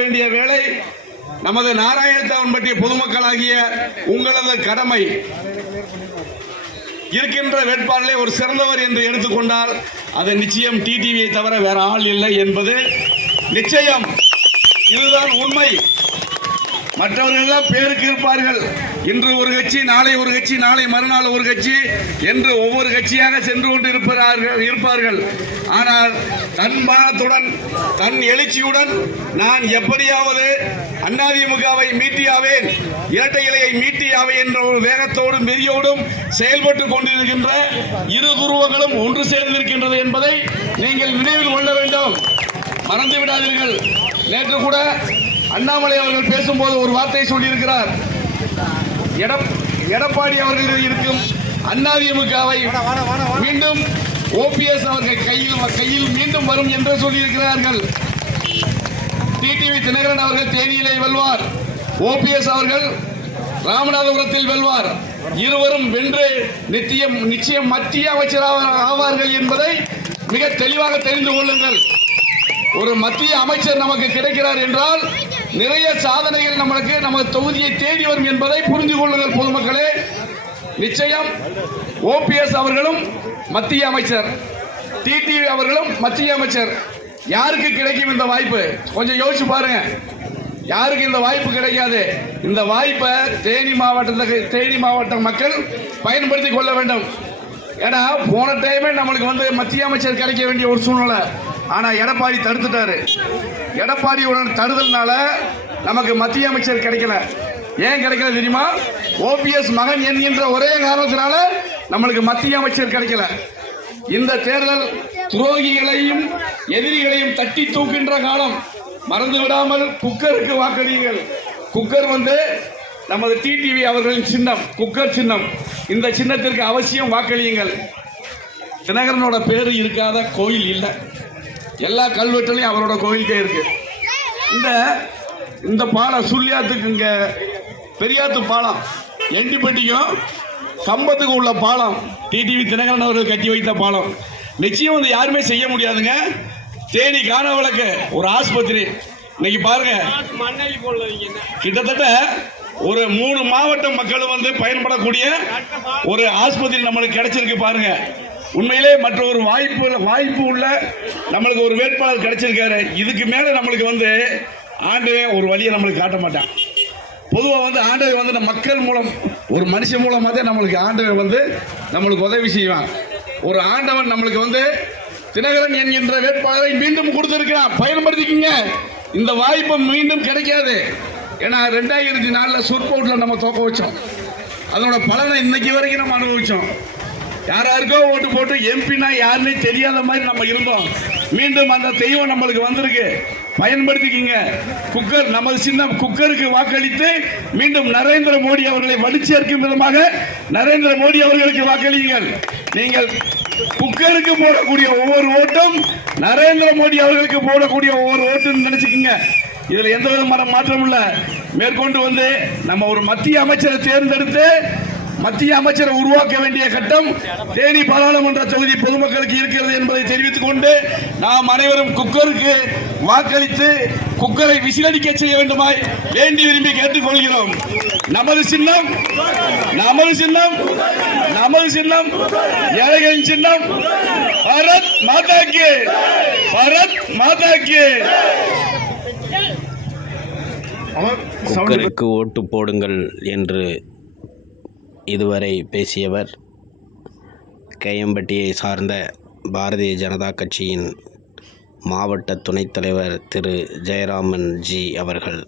வேண்டிய வேலை நமது நாராயணத்தவன்பட்டிய பொதுமக்களாகிய உங்களது கடமை. இருக்கின்ற வேட்பாளரை ஒரு சிறந்தவர் என்று எடுத்துக்கொண்டால் அது நிச்சயம் டிடிவியை தவிர வேற ஆள் இல்லை என்பது நிச்சயம். இதுதான் உண்மை. மற்றவர்கள் எல்லாம் பேருக்கு இருப்பார்கள். இன்று ஒரு கட்சி, நாளை ஒரு கட்சி, நாளை மறுநாள் ஒரு கட்சி என்று ஒவ்வொரு கட்சியாக சென்று கொண்டு இருப்பார்கள். ஆனால் தன் பானத்துடன் தன் எழுச்சியுடன் நான் எப்படியாவது அதிமுகவை மீட்டியாவேன், இரட்டை இலையை மீட்டியாவேன் என்ற ஒரு வேகத்தோடும் வெறியோடும் செயல்பட்டு கொண்டிருக்கின்ற இரு துருவங்களும் ஒன்று சேர்ந்திருக்கின்றது என்பதை நீங்கள் நினைவில் கொள்ள வேண்டும், மறந்து விடாதீர்கள். நேற்று கூட அண்ணாமலை அவர்கள் பேசும்போது ஒரு வார்த்தை சொல்லியிருக்கிறார். எடப்பாடி அவர்கள் இருக்கும் அதிமுகவை மீண்டும் ஓபிஎஸ் அவர்கள் கையில் மீண்டும் வரும் என்று சொல்லியிருக்கிறார்கள். டிடிவி தினகரன் அவர்கள் தேனியிலே வெல்வார், ஓபிஎஸ் அவர்கள் ராமநாதபுரத்தில் வெல்வார். இருவரும் வென்று நிச்சயம் மத்திய அமைச்சராக ஆவார்கள் என்பதை மிக தெளிவாக தெரிந்து கொள்ளுங்கள். ஒரு மத்திய அமைச்சர் நமக்கு கிடைக்கிறார் என்றால் நிறைய சாதனைகள் நமது தொகுதியை தேடி வரும் என்பதை புரிந்து கொள்ளுங்கள் பொதுமக்களே. நிச்சயம் ஓபிஎஸ் அவர்களும் மத்திய அமைச்சர், டிடிவி அவர்களும் மத்திய அமைச்சர். யாருக்கு கிடைக்கும் இந்த வாய்ப்பு? கொஞ்சம் யோசிச்சு பாருங்க. யாருக்கு இந்த வாய்ப்பு கிடைக்காது? இந்த வாய்ப்பை தேனி மாவட்ட மக்கள் பயன்படுத்திக் கொள்ள வேண்டும். ஏன்னா போன டைமே நம்மளுக்கு மத்திய அமைச்சர் கிடைக்க வேண்டிய ஒரு சூழ்நிலை. ஆனா எடப்பாடி தடுத்துட்டாரு. எடப்பாடியுடன் தடுதல்னால நமக்கு மத்திய அமைச்சர் கிடைக்கல. ஏன் கிடைக்கல தெரியுமா? ஓபிஎஸ் மகன் என்கின்ற ஒரே காரணத்தினால நம்மளுக்கு மத்திய அமைச்சர் கிடைக்கல. இந்த தேர்தல் துரோகிகளையும் எதிரிகளையும் தட்டி தூக்கின்ற காலம். மறந்து விடாமல் குக்கருக்கு வாக்களியுங்கள். குக்கர் நமது டிடிவி அவர்களின் சின்னம், குக்கர் சின்னம். இந்த சின்னத்திற்கு அவசியம் வாக்களியுங்கள். தினகரனோட பேரு இருக்காத கோயில் இல்லை. எல்லா கல்வெட்டுலையும் அவரோட கோயிலுக்கே இருக்கு. இந்த பாலம் சுள்ளியாத்துக்கு இங்க பெரியாத்து பாலம், எண்டிப்பட்டிக்கும் கம்பத்துக்கு உள்ள பாலம் டிடிவி தினகரன் அவர்கள் கட்டி வைத்த பாலம். நிச்சயம் யாருமே செய்ய முடியாதுங்க. தேனி காணவழக்கு ஒரு ஆஸ்பத்திரி இன்னைக்கு பாருங்க, கிட்டத்தட்ட ஒரு 3 மாவட்ட மக்களும் பயன்படக்கூடிய ஒரு ஆஸ்பத்திரி நம்மளுக்கு கிடைச்சிருக்கு பாருங்க. உண்மையிலே மற்ற ஒரு வாய்ப்பு உள்ள நம்மளுக்கு ஒரு வேட்பாளர் கிடைச்சிருக்காரு. இதுக்கு மேல நம்மளுக்கு ஆண்டவன் ஒரு வழியை நம்மளுக்கு காட்ட மாட்டான். பொதுவாக ஆண்டவன் மக்கள் மூலம், ஒரு மனுஷன் மூலமாக தான் நம்மளுக்கு ஆண்டவன் நம்மளுக்கு உதவி செய்வான். ஒரு ஆண்டவன் நம்மளுக்கு தினகரன் என்கின்ற வேட்பாளரை மீண்டும் கொடுத்திருக்கிறான். பயன்படுத்திக்கங்க. இந்த வாய்ப்பு மீண்டும் கிடைக்காது. ஏன்னா 2004 சுர்பவுட்ல நம்ம தோக்க வச்சோம். அதோட பலனை இன்னைக்கு வரைக்கும் நம்ம அனுபவிச்சோம். யாராருக்கோ ஓட்டு போட்டு எம்பினா யாருன்னே தெரியாத மாதிரி நம்ம இருந்தோம். மீண்டும் அந்த தெய்வம் நம்மளுக்கு வந்திருக்கு. பயன்படுத்திக்கிங்க. குக்கர் நமது சின்னம். குக்கருக்கு வாக்களித்து மீண்டும் நரேந்திர மோடி அவர்களை வலுச்சேர்க்கும் விதமாக நரேந்திர மோடி அவர்களுக்கு வாக்களியுங்கள். நீங்கள் குக்கருக்கு போடக்கூடிய ஒவ்வொரு ஓட்டும் நரேந்திர மோடி அவர்களுக்கு போடக்கூடிய ஒவ்வொரு ஓட்டும் நினைச்சுக்கீங்க. இதுல எந்த விதமான மாற்றம் இல்ல. மேற்கொண்டு நம்ம ஒரு மத்திய அமைச்சரை தேர்ந்தெடுத்து மத்திய அமைச்சரை உருவாக்க வேண்டிய கட்டம் தேனி பாராளுமன்ற தொகுதி பொதுமக்களுக்கு இருக்கிறது என்பதை தெரிவித்துக் கொண்டு நாம் அனைவரும் குக்கருக்கு வாக்களித்து குக்கரை விசிலடிக்க செய்ய வேண்டுமாய் வேண்டி விரும்பி கேட்டுக்கொள்கிறோம். நமது சின்னம், நமது சின்னம், நமது சின்னம், ஏழைகளின் சின்னம். பாரத் மாதா கி, பாரத் மாதா கி. குக்கருக்கு ஓட்டு போடுங்கள் என்று இதுவரை பேசியவர் கையம்பட்டியை சார்ந்த பாரதிய ஜனதா கட்சியின் மாவட்ட துணைத் தலைவர் திரு ஜெயராமன் ஜி அவர்கள்.